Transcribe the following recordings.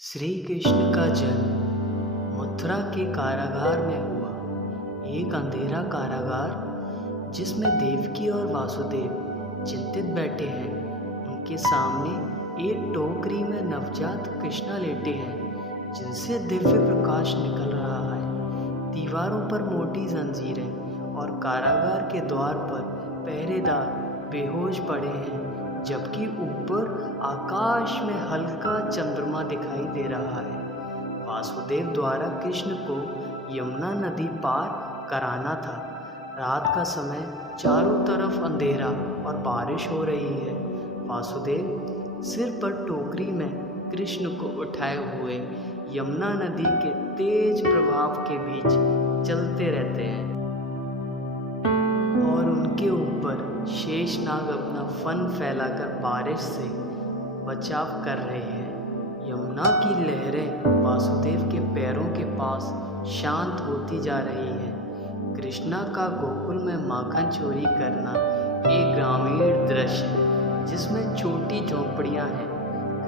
श्री कृष्ण का जन्म मथुरा के कारागार में हुआ। एक अंधेरा कारागार जिसमें देवकी और वासुदेव चिंतित बैठे हैं। उनके सामने एक टोकरी में नवजात कृष्णा लेटे हैं जिनसे दिव्य प्रकाश निकल रहा है। दीवारों पर मोटी जंजीरें और कारागार के द्वार पर पहरेदार बेहोश पड़े हैं, जबकि ऊपर आकाश में हल्का चंद्रमा दिखाई दे रहा है। वासुदेव द्वारा कृष्ण को यमुना नदी पार कराना था। रात का समय, चारों तरफ अंधेरा और बारिश हो रही है। वासुदेव सिर पर टोकरी में कृष्ण को उठाए हुए यमुना नदी के तेज प्रभाव के बीच चलते रहते हैं और उनके ऊपर शेषनाग अपना फन फैलाकर बारिश से बचाव कर रहे हैं। यमुना की लहरें वासुदेव के पैरों के पास शांत होती जा रही हैं। कृष्णा का गोकुल में माखन चोरी करना एक ग्रामीण दृश्य जिसमें छोटी झोंपड़ियां हैं।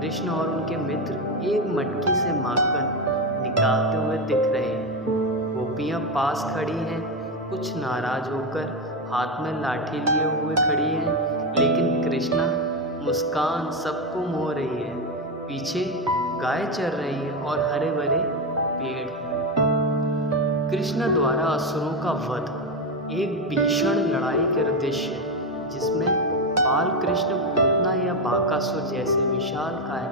कृष्ण और उनके मित्र एक मटकी से माखन निकालते हुए दिख रहे हैं। गोपियां पास खड़ी हैं, कुछ नाराज होकर हाथ में लाठी लिए हुए खड़ी हैं, लेकिन कृष्णा मुस्कान सबको मोह रही है। पीछे गाय चर रही है और हरे भरे पेड़। कृष्ण द्वारा असुरों का वध एक भीषण लड़ाई का दृश्य जिसमें बाल कृष्ण, पूतना या बाकासुर जैसे विशालकाय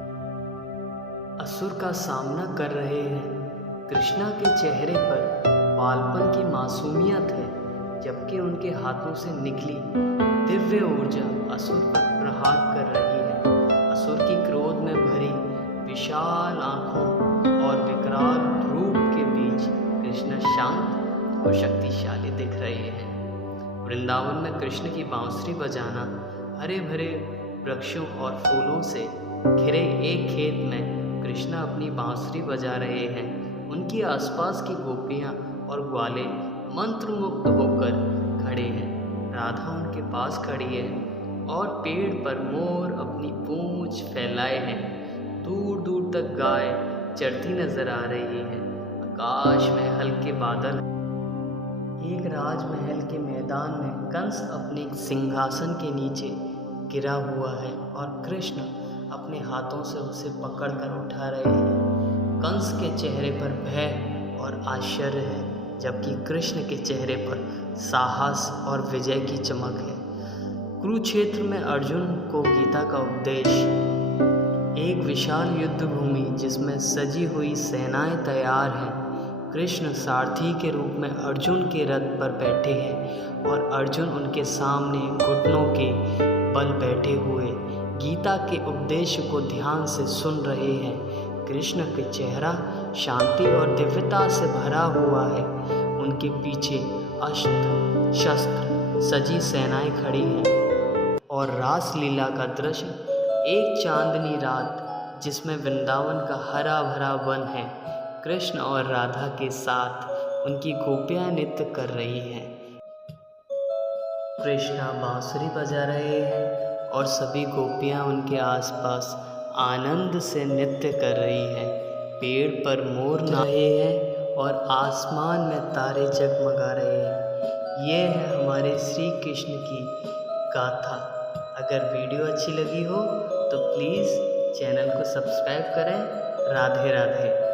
असुर का सामना कर रहे हैं। कृष्णा के चेहरे पर बालपन की मासूमियत है, जबकि उनके हाथों से निकली दिव्य ऊर्जा असुर पर प्रहार कर रही है। असुर की क्रोध में भरी विशाल आंखों और विकराल रूप के बीच कृष्ण शांत और शक्तिशाली दिख रहे हैं। वृंदावन में कृष्ण की बांसुरी बजाना हरे भरे वृक्षों और फूलों से घिरे एक खेत में कृष्ण अपनी बांसुरी बजा रहे हैं। उनकी आसपास की गोपियां और ग्वाले मंत्रमुग्ध होकर खड़े हैं। राधा उनके पास खड़ी है और पेड़ पर मोर अपनी पूंछ फैलाए हैं। दूर दूर तक गाय चरती नजर आ रही है। आकाश में हल्के बादल। एक राजमहल के मैदान में कंस अपने सिंहासन के नीचे गिरा हुआ है और कृष्ण अपने हाथों से उसे पकड़कर उठा रहे हैं। कंस के चेहरे पर भय और आश्चर्य है, जबकि कृष्ण के चेहरे पर साहस और विजय की चमक है। कुरुक्षेत्र में अर्जुन को गीता का उपदेश। एक विशाल युद्ध भूमि जिसमें सजी हुई सेनाएं तैयार हैं। कृष्ण सारथी के रूप में अर्जुन के रथ पर बैठे हैं और अर्जुन उनके सामने घुटनों के बल बैठे हुए गीता के उपदेश को ध्यान से सुन रहे हैं। कृष्ण के चेहरा शांति और दिव्यता से भरा हुआ है। उनके पीछे अस्त्र शस्त्र सजी सेनाएं खड़ी हैं और रासलीला का दृश्य एक चांदनी रात जिसमें वृंदावन का हरा भरा वन है। कृष्ण और राधा के साथ उनकी गोपियां नृत्य कर रही हैं। कृष्णा बांसुरी बजा रहे हैं और सभी गोपियां उनके आसपास आनंद से नृत्य कर रही हैं। पेड़ पर मोर नाच रहे हैं और आसमान में तारे जगमगा रहे हैं। ये है हमारे श्री कृष्ण की गाथा। अगर वीडियो अच्छी लगी हो तो प्लीज़ चैनल को सब्सक्राइब करें। राधे राधे।